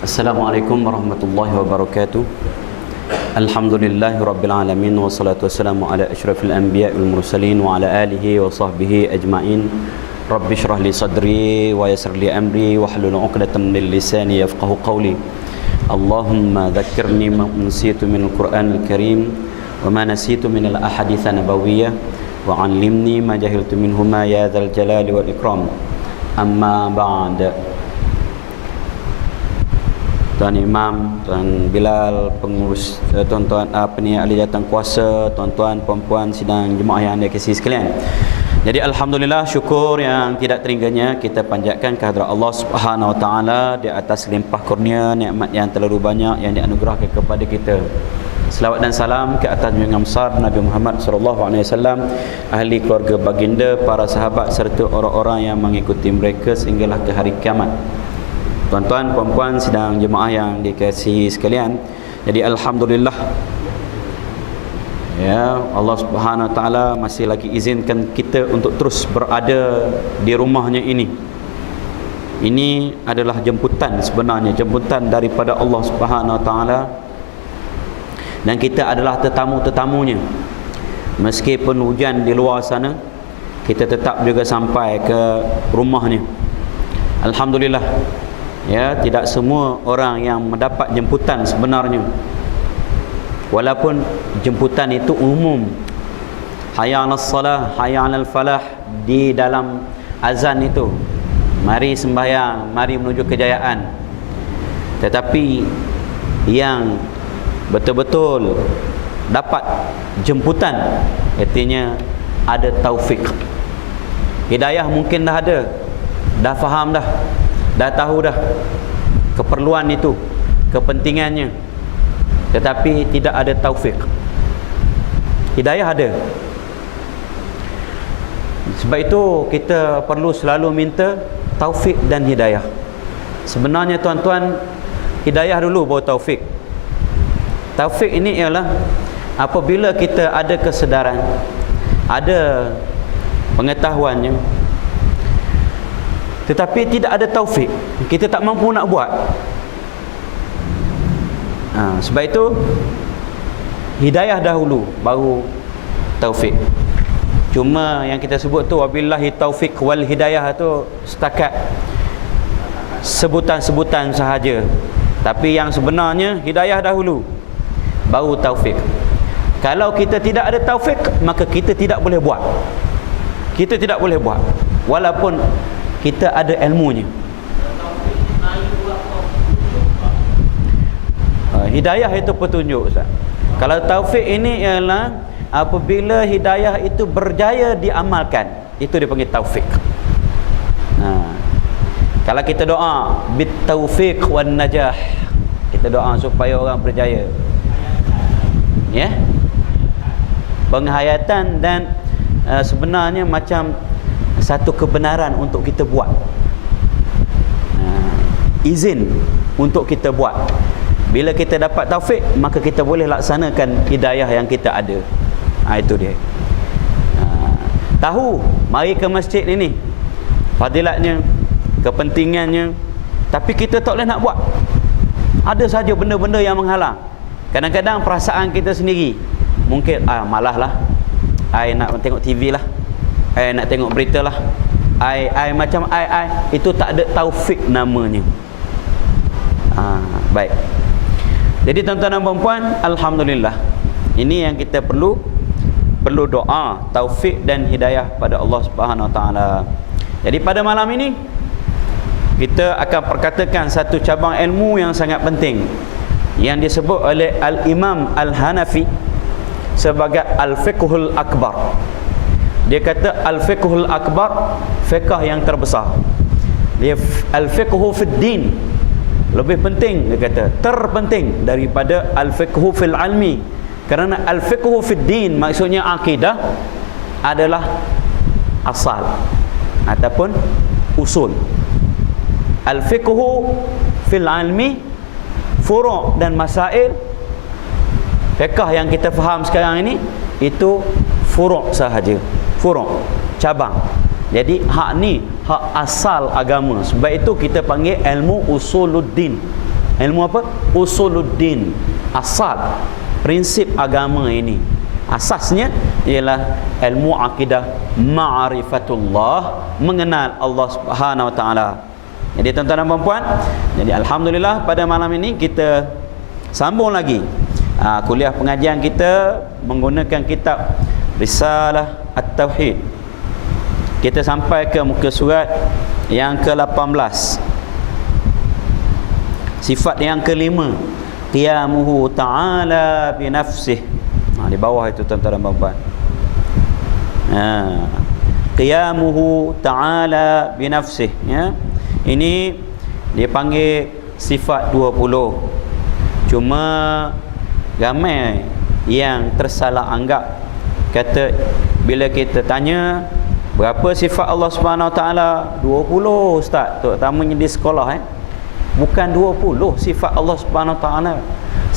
Assalamualaikum warahmatullahi wabarakatuh. Alhamdulillahi rabbil alamin, wassalatu wassalamu ala asyrafil anbiya wal mursalin wa ala alihi wa sahbihi ajma'in. Rabbi shrah li sadri wa yassir li amri wahlul 'uqdatam min lisani yafqahu qawli. Allahumma dhakkirni ma unsitu min al-Qur'anil karim wa ma nasitu min al-ahadits nabawiyyah wa 'allimni ma jahiltu minhuma ya dzal jalali wal ikram. Amma ba'd. Tuan Imam, Tuan Bilal, pengurus, tuan-tuan ahli jawatan kuasa, tuan-tuan, puan-puan sidang jemaah yang dikasihi sekalian. Jadi alhamdulillah, syukur yang tidak teringanya kita panjatkan kehadrat Allah Subhanahu wa taala di atas limpah kurnia nikmat yang terlalu banyak yang dianugerahkan kepada kita. Selawat dan salam ke atas junjungan besar Nabi Muhammad sallallahu alaihi wasallam, ahli keluarga baginda, para sahabat serta orang-orang yang mengikuti mereka sehinggalah ke hari kiamat. Tuan-tuan, puan-puan sidang jemaah yang dikasihi sekalian. Jadi alhamdulillah, ya, Allah Subhanahu wa taala masih lagi izinkan kita untuk terus berada di rumahnya ini. Ini adalah jemputan, sebenarnya jemputan daripada Allah Subhanahu wa taala, dan kita adalah tetamu-tetamunya. Meskipun hujan di luar sana, kita tetap juga sampai ke rumahnya. Alhamdulillah. Ya, tidak semua orang yang mendapat jemputan sebenarnya, walaupun jemputan itu umum, hayya 'alas salah, hayya 'alal falah, di dalam azan itu, mari sembahyang, mari menuju kejayaan. Tetapi yang betul-betul dapat jemputan, artinya ada taufik. Hidayah mungkin dah ada, dah faham dah tahu dah keperluan itu, kepentingannya, tetapi tidak ada taufik. Hidayah ada. Sebab itu kita perlu selalu minta taufik dan hidayah. Sebenarnya tuan-tuan, hidayah dulu baru taufik. Taufik ini ialah apabila kita ada kesedaran, ada pengetahuannya, tetapi tidak ada taufik, kita tak mampu nak buat. Sebab itu hidayah dahulu baru taufik. Cuma yang kita sebut tu wabillahi taufik wal hidayah tu setakat sebutan-sebutan sahaja. Tapi yang sebenarnya hidayah dahulu baru taufik. Kalau kita tidak ada taufik, maka kita tidak boleh buat. Kita tidak boleh buat walaupun kita ada ilmunya. Hidayah itu petunjuk, Ustaz. Kalau taufik ini ialah apabila hidayah itu berjaya diamalkan, itu dipanggil taufik. Kalau kita doa bit taufiq wan najah, kita doa supaya orang berjaya, ya, penghayatan dan sebenarnya macam satu kebenaran untuk kita buat, izin untuk kita buat. Bila kita dapat taufik, maka kita boleh laksanakan hidayah yang kita ada. Itu dia. Tahu mari ke masjid ini, fadilatnya, kepentingannya, tapi kita tak boleh nak buat. Ada saja benda-benda yang menghalang. Kadang-kadang perasaan kita sendiri mungkin malas lah, nak tengok TV lah, nak tengok berita lah, macam itu tak ada taufik namanya. Baik. Jadi tuan-tuan dan puan-puan, alhamdulillah, ini yang kita perlu doa taufik dan hidayah pada Allah Subhanahu wa taala. Jadi pada malam ini kita akan perkatakan satu cabang ilmu yang sangat penting yang disebut oleh Al-Imam Al-Hanafi sebagai Al-Fiqhul Akbar. Dia kata Al-Fiqhul Akbar, fiqh yang terbesar. Dia Al-Fiqhu fid din, lebih penting, dia kata terpenting daripada Al-Fiqhu fil Almi. Kerana Al-Fiqhu fid din maksudnya akidah adalah asal ataupun usul. Al-Fiqhu fil Almi, furu' dan masail. Fiqh yang kita faham sekarang ini itu furu' sahaja, furu', cabang. Jadi hak ni hak asal agama. Sebab itu kita panggil ilmu usuluddin. Ilmu apa? Usuluddin, asal prinsip agama ini. Asasnya ialah ilmu akidah, ma'rifatullah, mengenal Allah Subhanahu wa taala. Jadi tuan-tuan dan puan-puan, jadi alhamdulillah pada malam ini kita sambung lagi kuliah pengajian kita menggunakan kitab Risalah At-Tauhid. Kita sampai ke muka surat yang ke-18. Sifat yang kelima, qiyamuhu ta'ala bi nafsih. Di bawah itu tuan-tuan dan puan-puan. Qiyamuhu ta'ala bi nafsih, ya. Ini dia panggil sifat 20. Cuma ramai yang tersalah anggap, kata bila kita tanya berapa sifat Allah Subhanahu Wa Taala, 20 ustaz, terutamanya di sekolah bukan 20 sifat Allah Subhanahu Wa Taala.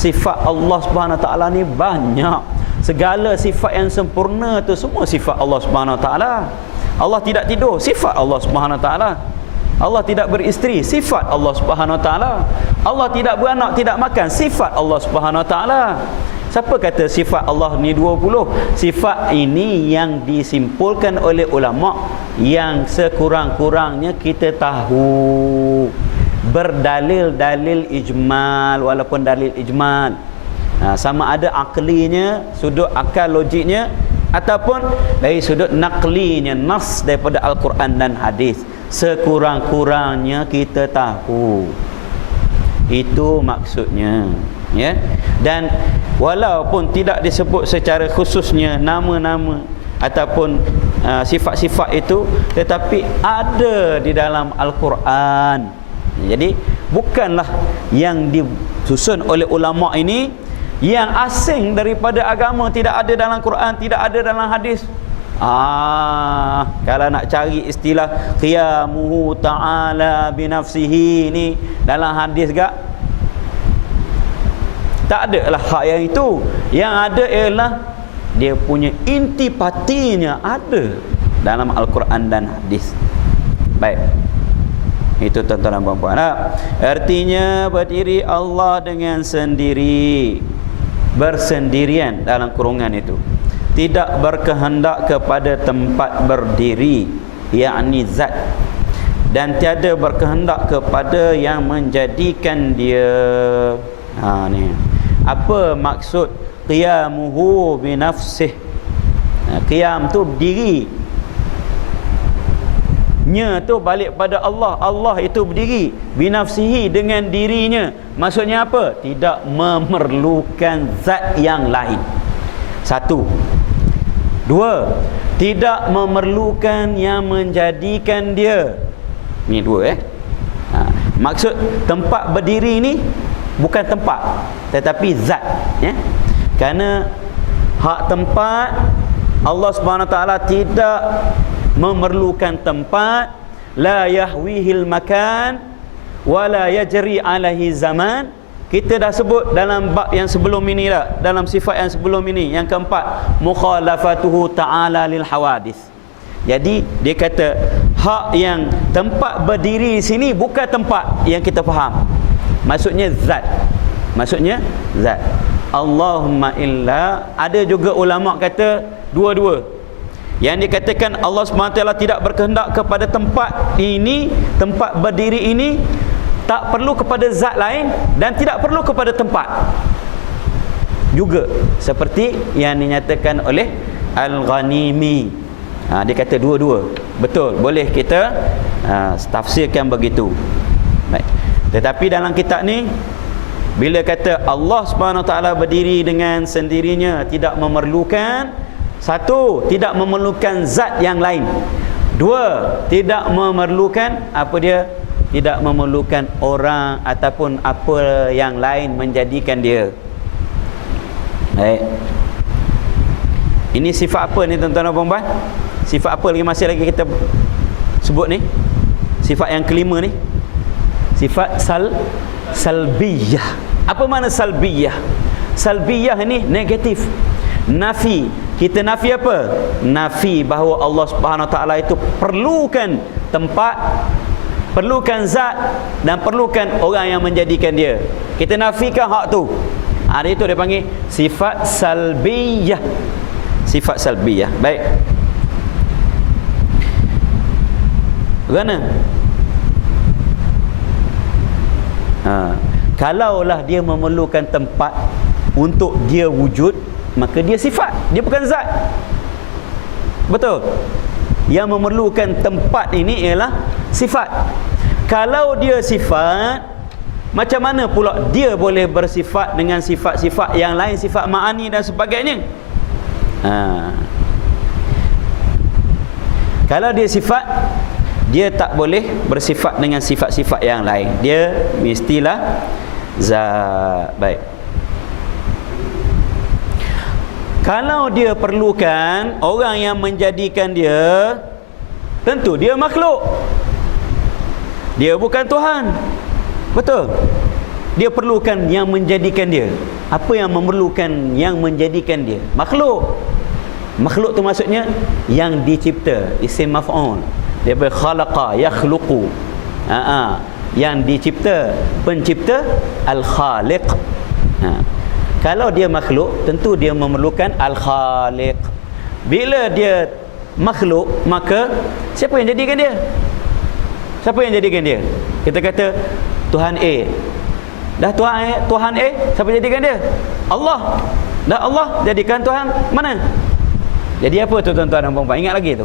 Sifat Allah Subhanahu Wa Taala ni banyak. Segala sifat yang sempurna tu semua sifat Allah Subhanahu Wa Taala. Allah tidak tidur, sifat Allah Subhanahu Wa Taala. Allah tidak beristeri, sifat Allah Subhanahu Wa Taala. Allah tidak beranak, tidak makan, sifat Allah Subhanahu Wa Taala. Siapa kata sifat Allah ni 20? Sifat ini yang disimpulkan oleh ulama yang sekurang-kurangnya kita tahu berdalil-dalil ijmal, walaupun dalil ijmal sama ada aklinya, sudut akal logiknya, ataupun dari sudut naqlinya, nas daripada Al-Quran dan hadis. Sekurang-kurangnya kita tahu. Itu maksudnya, ya. Dan walaupun tidak disebut secara khususnya nama-nama ataupun sifat-sifat itu, tetapi ada di dalam Al-Quran. Jadi bukanlah yang disusun oleh ulama ini yang asing daripada agama, tidak ada dalam Quran, tidak ada dalam hadis. Kalau nak cari istilah qiyamuhu ta'ala binafsihi ni dalam hadis gak? Tak ada lah hak yang itu. Yang ada ialah dia punya intipatinya ada dalam Al-Quran dan hadis. Baik, itu tuan-tuan dan puan-puan. Artinya berdiri Allah dengan sendiri, bersendirian dalam kurungan itu, tidak berkehendak kepada tempat berdiri, yakni zat, dan tiada berkehendak kepada yang menjadikan dia. Ni apa maksud qiyamuhu bi nafsih? Qiyam tu berdiri, nya tu balik pada Allah. Allah itu berdiri binafsihi, dengan dirinya. Maksudnya apa? Tidak memerlukan zat yang lain. Satu. Dua, tidak memerlukan yang menjadikan dia. Ni dua maksud tempat berdiri ni bukan tempat, tetapi zat, ya. Kerana hak tempat, Allah Subhanahu Wa Taala tidak memerlukan tempat, la yahwihil makan wala yajri alaihi zaman. Kita dah sebut dalam bab yang sebelum ini dah, dalam sifat yang sebelum ini, yang keempat, mukhalafatuhu ta'ala lil hawadis. Jadi dia kata hak yang tempat berdiri sini bukan tempat yang kita faham, maksudnya zat. Maksudnya zat. Allahumma illa, ada juga ulama kata dua-dua. Yang dikatakan Allah SWT tidak berkehendak kepada tempat ini, tempat berdiri ini, tak perlu kepada zat lain dan tidak perlu kepada tempat juga, seperti yang dinyatakan oleh Al-Ghanimi. Dia kata dua-dua. Betul, boleh kita tafsirkan begitu. Baik. Tetapi dalam kitab ni, bila kata Allah Subhanahu Wa Taala berdiri dengan sendirinya, tidak memerlukan, satu, tidak memerlukan zat yang lain. Dua, tidak memerlukan apa dia? Tidak memerlukan orang ataupun apa yang lain menjadikan dia. Baik. Ini sifat apa ni tuan-tuan dan puan-puan? Sifat apa lagi masih lagi kita sebut ni? Sifat yang kelima ni. Sifat salbiyah. Apa makna salbiyah? Salbiyah ni negatif. Nafi. Kita nafi apa? Nafi bahawa Allah Subhanahu Wa Taala itu perlukan tempat, perlukan zat dan perlukan orang yang menjadikan dia. Kita nafikan hak tu. Itu dia panggil sifat salbiyah. Sifat salbiyah. Baik. Bagaimana? Kalaulah dia memerlukan tempat untuk dia wujud, maka dia sifat, dia bukan zat. Betul? Yang memerlukan tempat ini ialah sifat. Kalau dia sifat, macam mana pula dia boleh bersifat dengan sifat-sifat yang lain, sifat ma'ani dan sebagainya? Kalau dia sifat, dia tak boleh bersifat dengan sifat-sifat yang lain. Dia mestilah zat. Baik. Kalau dia perlukan orang yang menjadikan dia, tentu dia makhluk. Dia bukan Tuhan. Betul? Dia perlukan yang menjadikan dia. Apa yang memerlukan yang menjadikan dia? Makhluk. Makhluk tu maksudnya yang dicipta. Isim maf'ul. Dia khalaqa yakhluqu. Yang dicipta, pencipta, al-khaliq. Kalau dia makhluk, tentu dia memerlukan al-khaliq. Bila dia makhluk, maka siapa yang jadikan dia? Siapa yang jadikan dia? Kita kata Tuhan A. Dah Tuhan A, siapa jadikan dia? Allah. Dah Allah jadikan Tuhan mana? Jadi apa tu tuan-tuan dan puan-puan? Ingat lagi tu.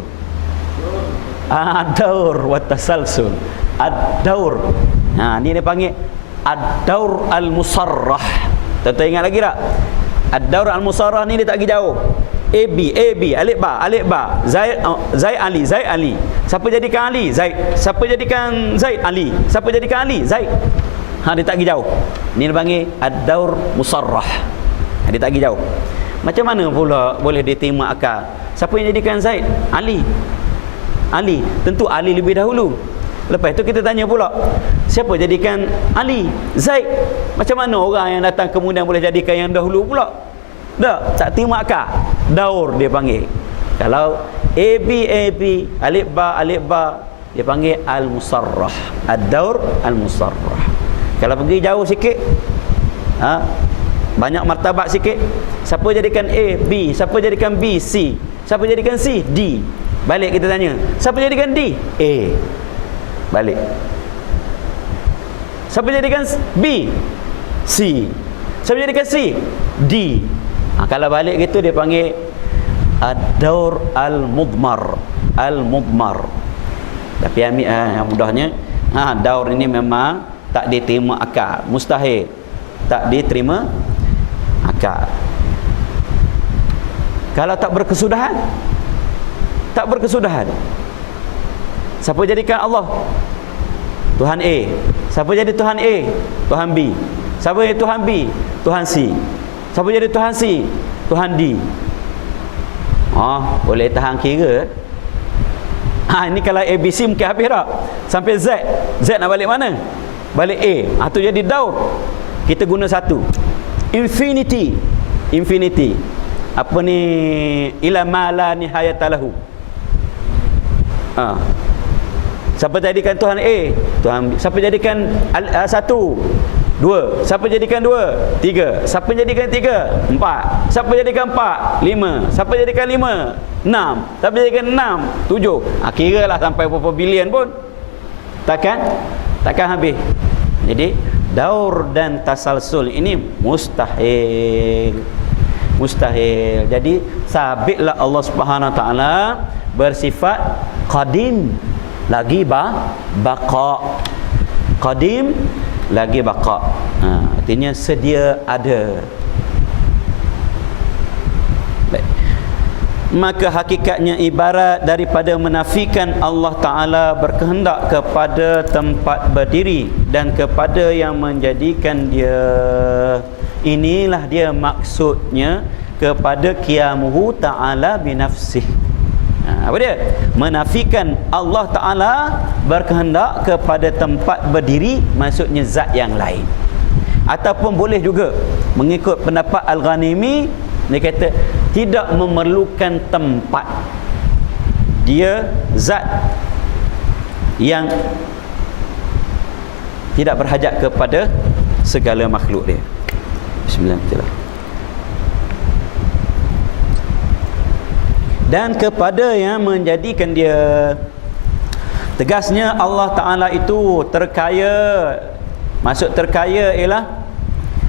Ad-daur wa tasalsul. Ad-daur. Ni dia panggil ad-daur al-musarrah. Tuan-tuan ingat lagi tak? Ad-daur al-musarrah ni dia tak pergi jauh. AB, alif ba, Zaid Ali. Siapa jadikan Ali? Zaid. Siapa jadikan Zaid? Ali. Siapa jadikan Ali? Zaid. Dia tak pergi jauh. Ni dia panggil ad-daur musarrah. Dia tak pergi jauh. Macam mana pula boleh diterima akal? Siapa yang jadikan Zaid? Ali. Tentu Ali lebih dahulu. Lepas tu kita tanya pula, siapa jadikan Ali? Zaid. Macam mana orang yang datang kemudian boleh jadikan yang dahulu pula? Tak terima akal. Daur dia panggil. Kalau AB, alif ba, dia panggil al-musarrah. Ad-daur al-musarrah. Kalau pergi jauh sikit, banyak martabat sikit, siapa jadikan A, B, siapa jadikan B, C, siapa jadikan C, D. Balik kita tanya, siapa jadikan D? A. Balik. Siapa jadikan B? C. Siapa jadikan C? D. Kalau balik gitu dia panggil ad-daur al-mudmar. Al-mudmar. Tapi yang mudahnya, daur ini memang tak diterima akal. Mustahil. Tak diterima akal. Kalau tak berkesudahan, siapa jadikan Allah? Tuhan A. Siapa jadi Tuhan A? Tuhan B. Siapa jadi Tuhan B? Tuhan C. Siapa jadi Tuhan C? Tuhan D. Boleh tahan kira. Ini kalau ABC mungkin habis tak? Sampai Z. Z nak balik mana? Balik A. Tu jadi daur. Kita guna satu. Infinity. Apa ni? Ila ma la nihayata lahu. Siapa jadikan Tuhan A? Tuhan B. Siapa jadikan satu? Dua. Siapa jadikan dua? Tiga. Siapa jadikan tiga? Empat. Siapa jadikan empat? Lima. Siapa jadikan lima? Enam. Siapa jadikan enam? Tujuh. Kira lah sampai berapa bilion pun takkan habis. Jadi daur dan tasalsul ini mustahil. Jadi sabitlah Allah Subhanahu Wa Taala bersifat qadim lagi baqa. Qadim lagi baqa. Artinya sedia ada. Baik. Maka hakikatnya ibarat daripada menafikan Allah Ta'ala berkehendak kepada tempat berdiri dan kepada yang menjadikan dia. Inilah dia maksudnya kepada qiyamuhu ta'ala binafsih. Apa dia? Menafikan Allah Ta'ala berkehendak kepada tempat berdiri, maksudnya zat yang lain. Ataupun boleh juga mengikut pendapat Al-Ghanimi, dia kata tidak memerlukan tempat. Dia zat yang tidak berhajat kepada segala makhluk dia. Bismillahirrahmanirrahim. Dan kepada yang menjadikan dia, tegasnya Allah Ta'ala itu terkaya. Maksud terkaya ialah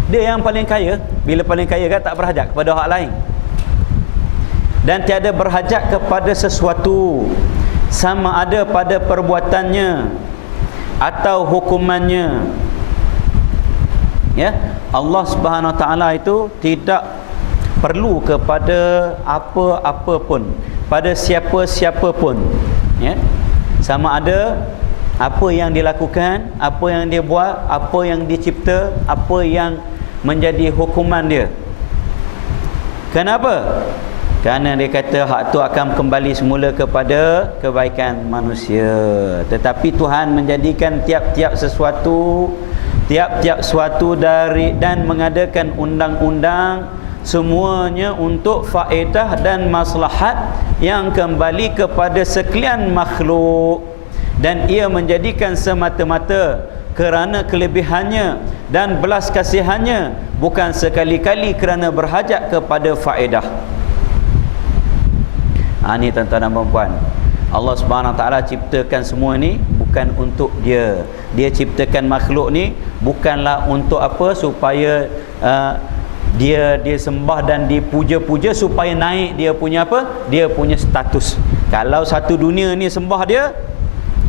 dia yang paling kaya. Bila paling kaya kan tak berhajat kepada orang lain, dan tiada berhajat kepada sesuatu, sama ada pada perbuatannya atau hukumannya. Ya, Allah Subhanahu Wa Ta'ala itu tidak perlu kepada apa-apa pun, pada siapa-siapa pun. Ya, sama ada apa yang dilakukan, apa yang dia buat, apa yang dicipta, apa yang menjadi hukuman dia. Kenapa? Kerana dia kata hak tu akan kembali semula kepada kebaikan manusia. Tetapi Tuhan menjadikan tiap-tiap sesuatu dari dan mengadakan undang-undang semuanya untuk faedah dan maslahat yang kembali kepada sekalian makhluk, dan ia menjadikan semata-mata kerana kelebihannya dan belas kasihannya, bukan sekali-kali kerana berhajat kepada faedah. Ini tuan-tuan dan puan-puan, Allah Subhanahu Wa Ta'ala ciptakan semua ni bukan untuk dia. Dia ciptakan makhluk ni bukanlah untuk apa, supaya dia sembah dan dipuja-puja supaya naik dia punya apa, dia punya status. Kalau satu dunia ni sembah dia,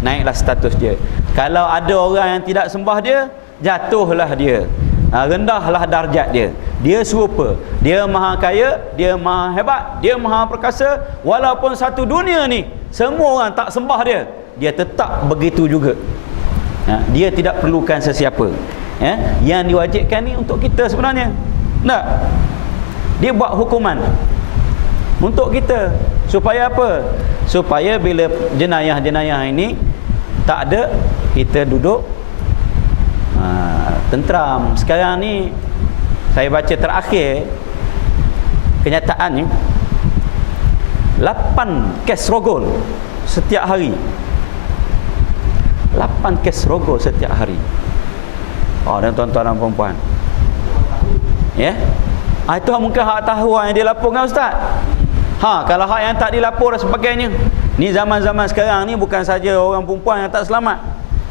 naiklah status dia. Kalau ada orang yang tidak sembah dia, jatuhlah dia, rendahlah darjat dia. Dia serupa, dia maha kaya, dia maha hebat, dia maha perkasa. Walaupun satu dunia ni semua orang tak sembah dia, dia tetap begitu juga. Dia tidak perlukan sesiapa. Yang diwajibkan ni untuk kita sebenarnya. Tak, dia buat hukuman untuk kita supaya apa? Supaya bila jenayah-jenayah ini tak ada, kita duduk tenteram. Sekarang ni saya baca terakhir kenyataan ni, 8 kes rogol setiap hari. 8 kes rogol setiap hari. Dan tuan-tuan dan puan-puan, ya, itu mungkin hak tahu yang dia laporkan ustaz. Kalau hak yang tak dilapor dan sebagainya, ni zaman-zaman sekarang ni bukan saja orang perempuan yang tak selamat,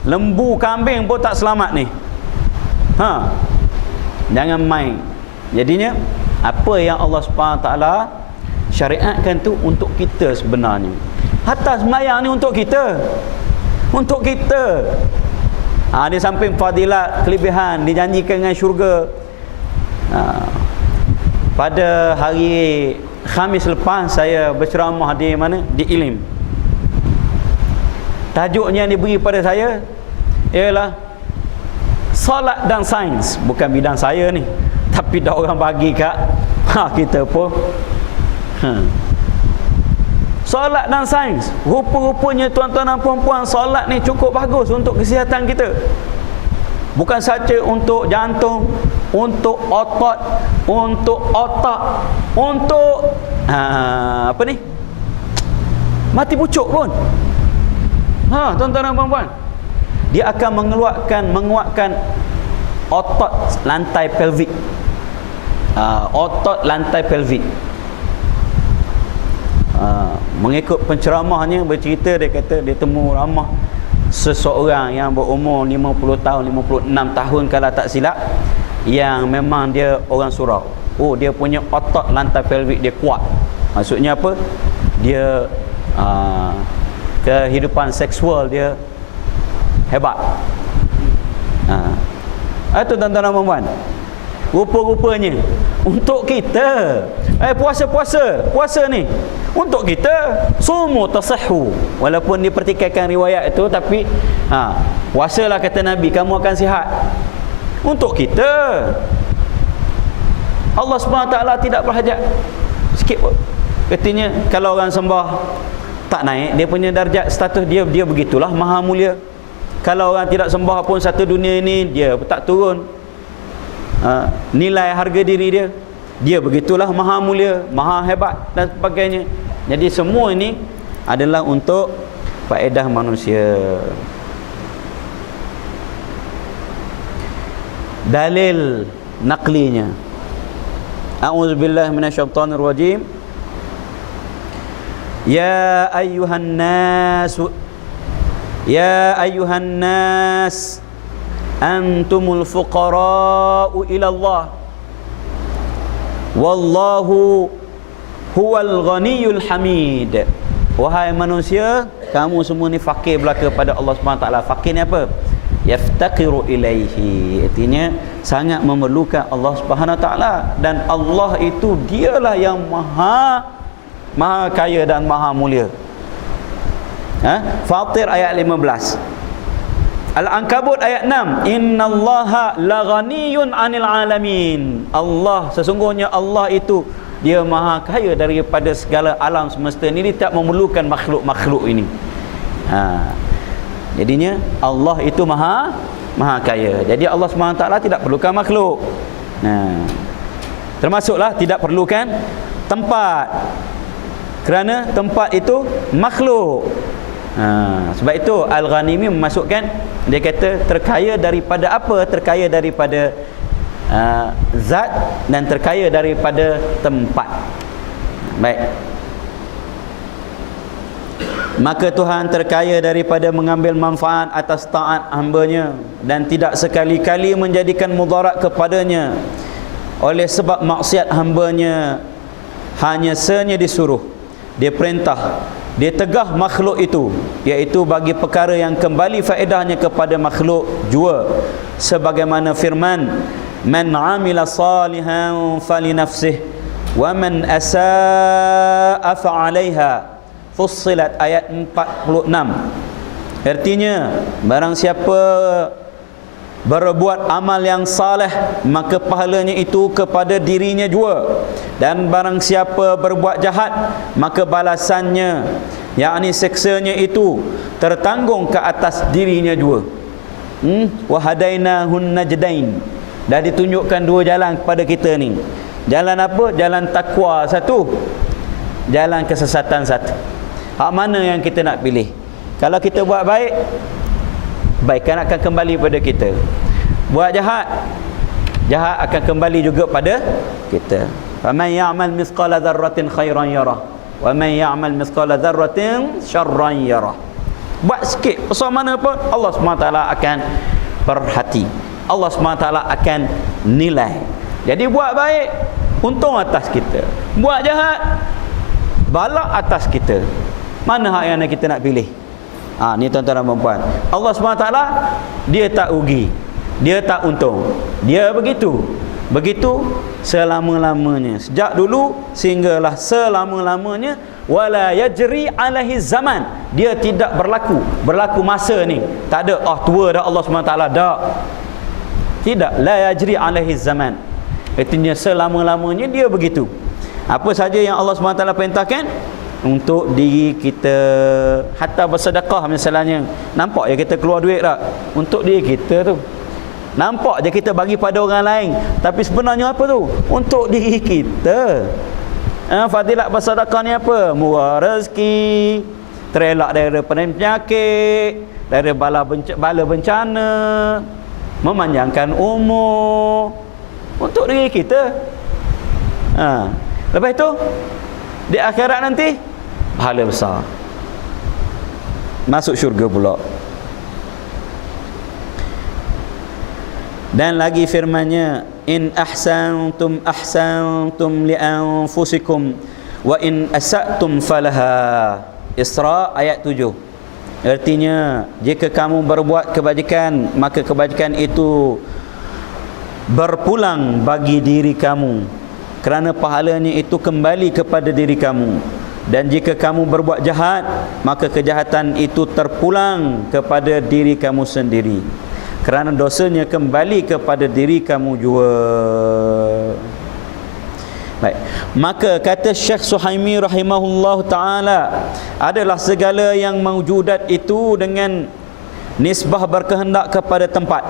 lembu kambing pun tak selamat ni. Jangan main. Jadinya apa yang Allah Subhanahu Wa Ta'ala syariatkan tu untuk kita sebenarnya. Hatta sembahyang ni untuk kita. Untuk kita. Di samping fadilat, kelebihan, dijanjikan dengan syurga. Pada hari Khamis lepas saya berceramah di mana? Di Ilim. Tajuknya yang diberi pada saya ialah solat dan sains. Bukan bidang saya ni, tapi dah orang bagi kat kita pun. Solat dan sains. Rupa-rupanya tuan-tuan dan puan-puan, solat ni cukup bagus untuk kesihatan kita. Bukan saja untuk jantung, untuk otot, untuk otak, untuk apa ni, mati pucuk pun. Tuan-tuan dan puan-puan, dia akan menguatkan otot lantai pelvik. Otot lantai pelvik. Mengikut penceramahnya bercerita, dia kata dia temu ramah seseorang yang berumur 50 tahun, 56 tahun kalau tak silap, yang memang dia orang surau. Dia punya otot lantai pelvik dia kuat. Maksudnya apa? Dia kehidupan seksual dia hebat. Itu tuan-tuan dan puan-puan, rupa-rupanya untuk kita. Puasa ni untuk kita. Sumu tasahhu, walaupun dipertikaikan riwayat itu, tapi puasalah kata Nabi, kamu akan sihat. Untuk kita. Allah Subhanahu Wa Ta'ala tidak berhajat sikit pun. Katanya kalau orang sembah tak naik dia punya darjat, status dia begitulah maha mulia. Kalau orang tidak sembah pun satu dunia ini, dia tak turun nilai harga diri dia begitulah maha mulia, maha hebat dan sebagainya. Jadi semua ini adalah untuk faedah manusia. dalil naqlinya. A'udzubillahi minasyaitonirrajim. Ya ayyuhan nas antumul fuqara'u ila Allah wallahu huwal ghaniyul hamid. Wahai manusia, kamu semua ni fakir belaka pada Allah Subhanahu taala. Fakir ni apa? Yaftaqiru ilaihi, artinya sangat memerlukan Allah Subhanahu taala, dan Allah itu dialah yang maha kaya dan maha mulia. Fatir ayat 15. Al-Ankabut ayat 6. Innallaha laghaniyun 'anil alamin. Allah, sesungguhnya Allah itu dia maha kaya daripada segala alam semesta ini. Dia tak memerlukan makhluk-makhluk ini. Jadinya Allah itu maha kaya. Jadi Allah SWT tidak perlukan makhluk. Termasuklah tidak perlukan tempat, kerana tempat itu makhluk. Sebab itu Al-Ghanimi memasukkan, dia kata terkaya daripada apa? Terkaya daripada zat dan terkaya daripada tempat. Baik. Maka Tuhan terkaya daripada mengambil manfaat atas taat hamba-Nya dan tidak sekali-kali menjadikan mudarat kepadanya oleh sebab maksiat hamba-Nya. Hanya senya disuruh, dia perintah, dia tegah makhluk itu, iaitu bagi perkara yang kembali faedahnya kepada makhluk jua, sebagaimana firman, man amila salihan falinafsih wa man asaa fa'alaiha. Fussilat ayat 46. Artinya, barang siapa berbuat amal yang saleh, maka pahalanya itu kepada dirinya jua, dan barang siapa berbuat jahat, maka balasannya, yakni siksanya itu tertanggung ke atas dirinya jua. Wa hadainahun najdain. Dah ditunjukkan dua jalan kepada kita ni. Jalan apa? Jalan takwa satu, jalan kesesatan satu. Hak mana yang kita nak pilih? Kalau kita buat baik, kebaikan akan kembali pada kita. Buat jahat, jahat akan kembali juga pada kita. Faman ya'mal mithqala dzarratin khairan yarah wa man ya'mal mithqala dzarratin syarran yarah. Buat sikit, pasal mana pun Allah SWT akan perhati, Allah SWT akan nilai. Jadi buat baik, untung atas kita. Buat jahat, balak atas kita. Mana hak yang kita nak pilih? Ni tuan-tuan dan puan-puan, Allah SWT dia tak rugi, dia tak untung, dia begitu selama-lamanya, sejak dulu sehinggalah selama-lamanya. Wala yajri alaihi zaman, dia tidak berlaku masa ni, tak ada tua dah Allah SWT dah, tidak. La yajri alaihi zaman, artinya selama-lamanya dia begitu. Apa saja yang Allah SWT perintahkan untuk diri kita, hatta bersedekah misalnya, nampak je kita keluar duit tak untuk diri kita tu, nampak je kita bagi pada orang lain, tapi sebenarnya apa tu? Untuk diri kita. Fadilat bersedekah ni apa? Murah rezeki, terelak daripada penyakit, dari bala bencana, memanjangkan umur, untuk diri kita. Lepas itu di akhirat nanti pahala besar, masuk syurga pula. Dan lagi firman-Nya, in ahsantum li anfusikum wa in asa'tum falaha. Isra ayat 7. Artinya, jika kamu berbuat kebajikan, maka kebajikan itu berpulang bagi diri kamu, kerana pahalanya itu kembali kepada diri kamu. Dan jika kamu berbuat jahat, maka kejahatan itu terpulang kepada diri kamu sendiri, kerana dosanya kembali kepada diri kamu jua. Baik. Maka kata Syekh Suhaimi rahimahullah ta'ala, adalah segala yang mawjudat itu dengan nisbah berkehendak kepada tempat,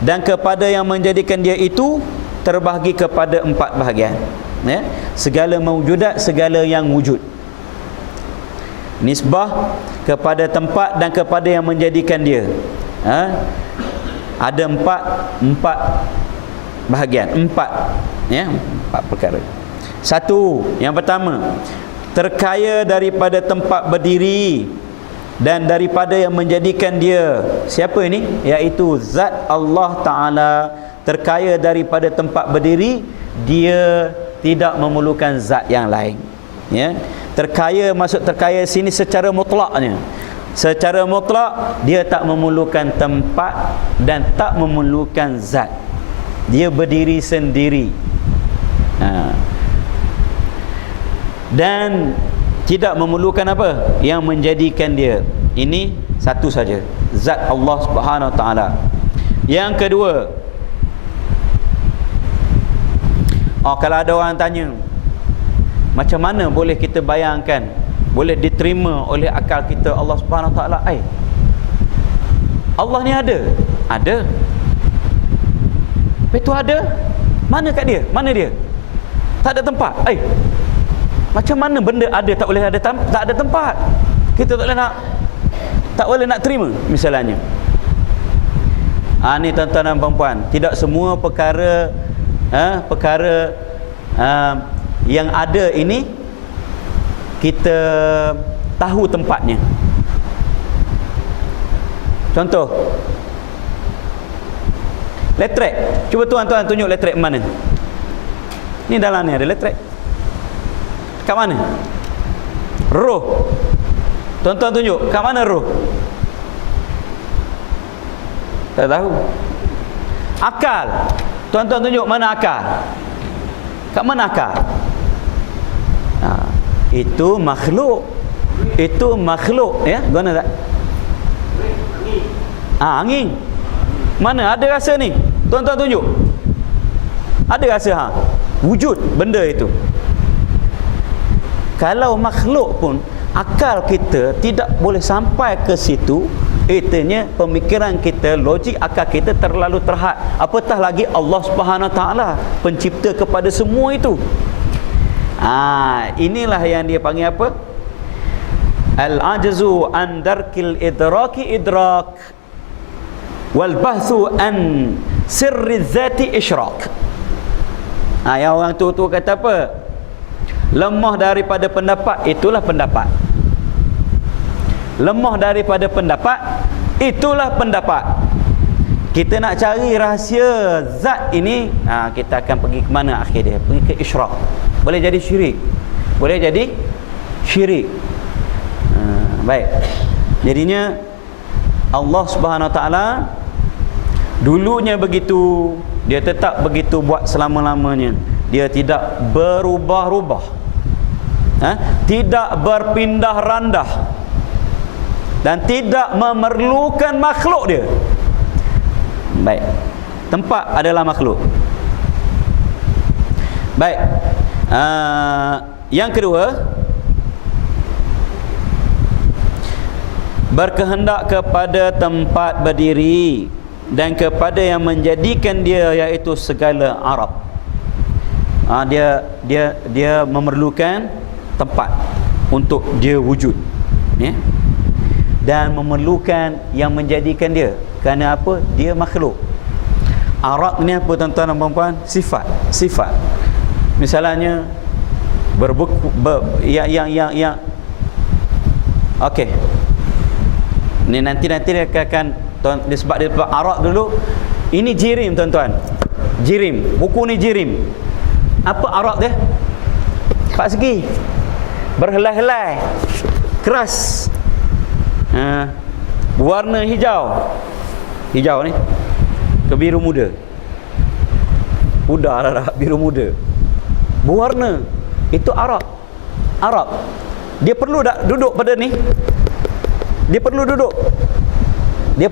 dan kepada yang menjadikan dia itu terbahagi kepada 4 bahagian. Segala mawjudat, segala yang wujud, nisbah kepada tempat dan kepada yang menjadikan dia. Ada empat bahagian, empat perkara. Satu, yang pertama, terkaya daripada tempat berdiri dan daripada yang menjadikan dia. Siapa ini? Iaitu zat Allah Ta'ala. Terkaya daripada tempat berdiri, dia tidak memerlukan zat yang lain. Ya, terkaya, maksud terkaya sini secara mutlaknya. Secara mutlak dia tak memerlukan tempat dan tak memerlukan zat. Dia berdiri sendiri. Dan tidak memerlukan apa yang menjadikan dia. Ini satu saja, zat Allah Subhanahu Wa Taala. Yang kedua, kalau ada orang tanya, macam mana boleh kita bayangkan, boleh diterima oleh akal kita Allah Subhanahu Wa Taala? Allah ni ada. Itu ada. Mana kat dia? Mana dia? Tak ada tempat. Macam mana benda ada tak boleh ada tak ada tempat? Kita tak boleh nak terima misalnya. Ni tuan-tuan dan puan-puan, tidak semua perkara yang ada ini kita tahu tempatnya. Contoh, letrek. Cuba tuan-tuan tunjuk letrek mana. Ni dalam ni ada letrek. Kat mana? Roh. Tuan-tuan tunjuk, kat mana roh? Tak tahu. Akal. Tuan-tuan tunjuk mana akal? Kat mana akal? Itu makhluk. Itu makhluk, ya? Guna tak? Angin. Mana ada rasa ni? Tuan-tuan tunjuk. Ada rasa wujud benda itu. Kalau makhluk pun akal kita tidak boleh sampai ke situ, artinya pemikiran kita, logik akal kita terlalu terhad. Apatah lagi Allah Subhanahu Wa Taala, pencipta kepada semua itu. Inilah yang dia panggil apa? Al-ajzu an darkil idraki idrak wal bahthu an sirri zati isyrak. Yang orang tua kata apa? Lemah daripada pendapat, itulah pendapat. Lemah daripada pendapat, itulah pendapat. Kita nak cari rahsia zat ini, kita akan pergi ke mana akhir dia? Pergi ke isyrak. Boleh jadi syirik. Boleh jadi syirik. Baik. Jadinya Allah Subhanahu Wa Taala dulunya begitu, dia tetap begitu buat selama-lamanya. Dia tidak berubah-ubah. Tidak berpindah randah. Dan tidak memerlukan makhluk dia. Baik. Tempat adalah makhluk. Baik. Yang kedua, berkehendak kepada tempat berdiri dan kepada yang menjadikan dia, iaitu segala Arab. Dia memerlukan tempat untuk dia wujud, ya? Dan memerlukan yang menjadikan dia. Kerana apa? Dia makhluk. Arab ni apa tuan-tuan dan puan-puan? Sifat. Misalnya okey. Ni nanti dia akan sebab dia Arab dulu. Ini jirim tuan-tuan. Jirim. Buku ni jirim. Apa Arab dia? 4 segi. Berhelai-helai. Keras. Warna hijau. Hijau ni ke biru muda. Udah biru muda. Berwarna. Itu Arab. Dia perlu tak duduk pada ni? Dia perlu duduk. Dia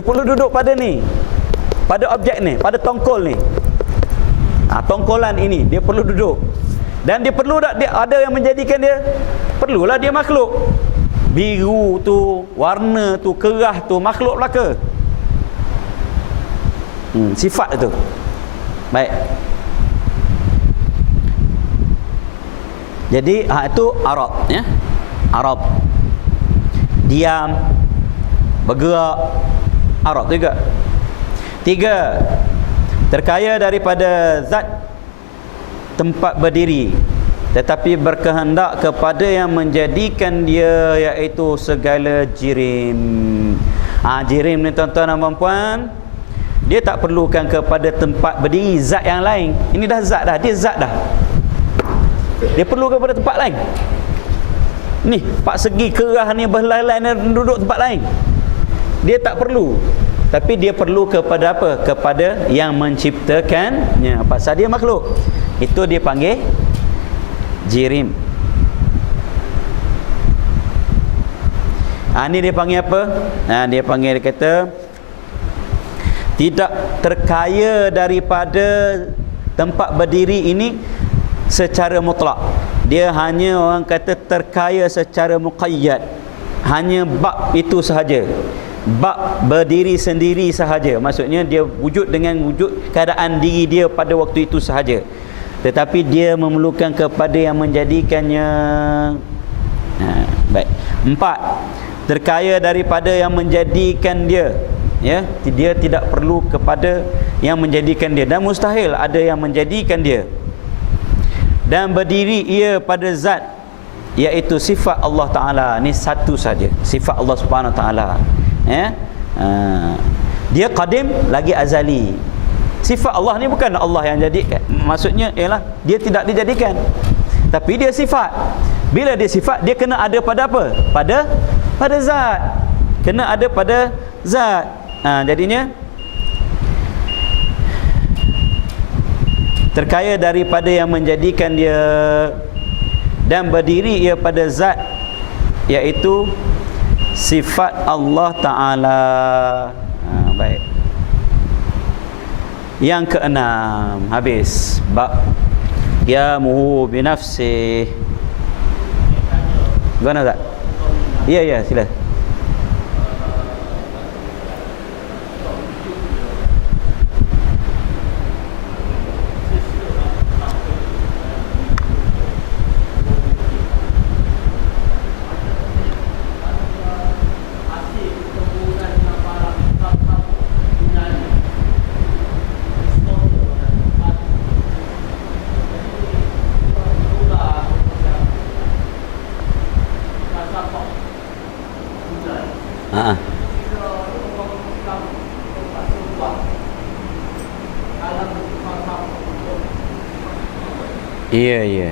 perlu duduk pada ni. Pada objek ni, pada tongkol ni. Tongkolan ini dia perlu duduk. Dan dia perlu tak dia ada yang menjadikan dia? Perlulah dia makhluk. Biru tu, warna tu, kerah tu makhluk belaka. Sifat itu. Baik. Jadi itu Arab, ya. Arab. Diam, bergerak, Arab juga. Tiga, terkaya daripada zat tempat berdiri, tetapi berkehendak kepada yang menjadikan dia, iaitu segala jirim. Jirim ni tuan-tuan dan puan-puan, dia tak perlukan kepada tempat berdiri zat yang lain. Ini dah zat dah, dia zat dah. Dia perlu kepada tempat lain. Ni pak segi kerah ni berhelai-helai ni duduk tempat lain. Dia tak perlu. Tapi dia perlu kepada apa? Kepada yang menciptakannya. Pasal dia makhluk. Itu dia panggil jirim. Ini dia panggil apa? Dia panggil, dia kata tidak terkaya daripada tempat berdiri ini secara mutlak. Dia hanya, orang kata, terkaya secara muqayyad. Hanya bab itu sahaja. Bab berdiri sendiri sahaja. Maksudnya dia wujud dengan wujud keadaan diri dia pada waktu itu sahaja. Tetapi dia memerlukan kepada yang menjadikannya. Baik. 4, terkaya daripada yang menjadikan dia. Ya, dia tidak perlu kepada yang menjadikan dia, dan mustahil ada yang menjadikan dia. Dan berdiri ia pada zat, iaitu sifat Allah Ta'ala. Ini satu saja, sifat Allah Subhanahu Wa Ta'ala. Ya? Dia qadim lagi azali. Sifat Allah ni bukan Allah yang jadikan. Maksudnya ialah dia tidak dijadikan, tapi dia sifat. Bila dia sifat, dia kena ada pada apa? Pada zat. Kena ada pada zat. Jadinya terkaya daripada yang menjadikan dia, dan berdiri ia pada zat, iaitu sifat Allah Ta'ala. Baik. Yang keenam, habis bab qiyamuhu binafsih. Gimana tak? Ya, sila. Ya.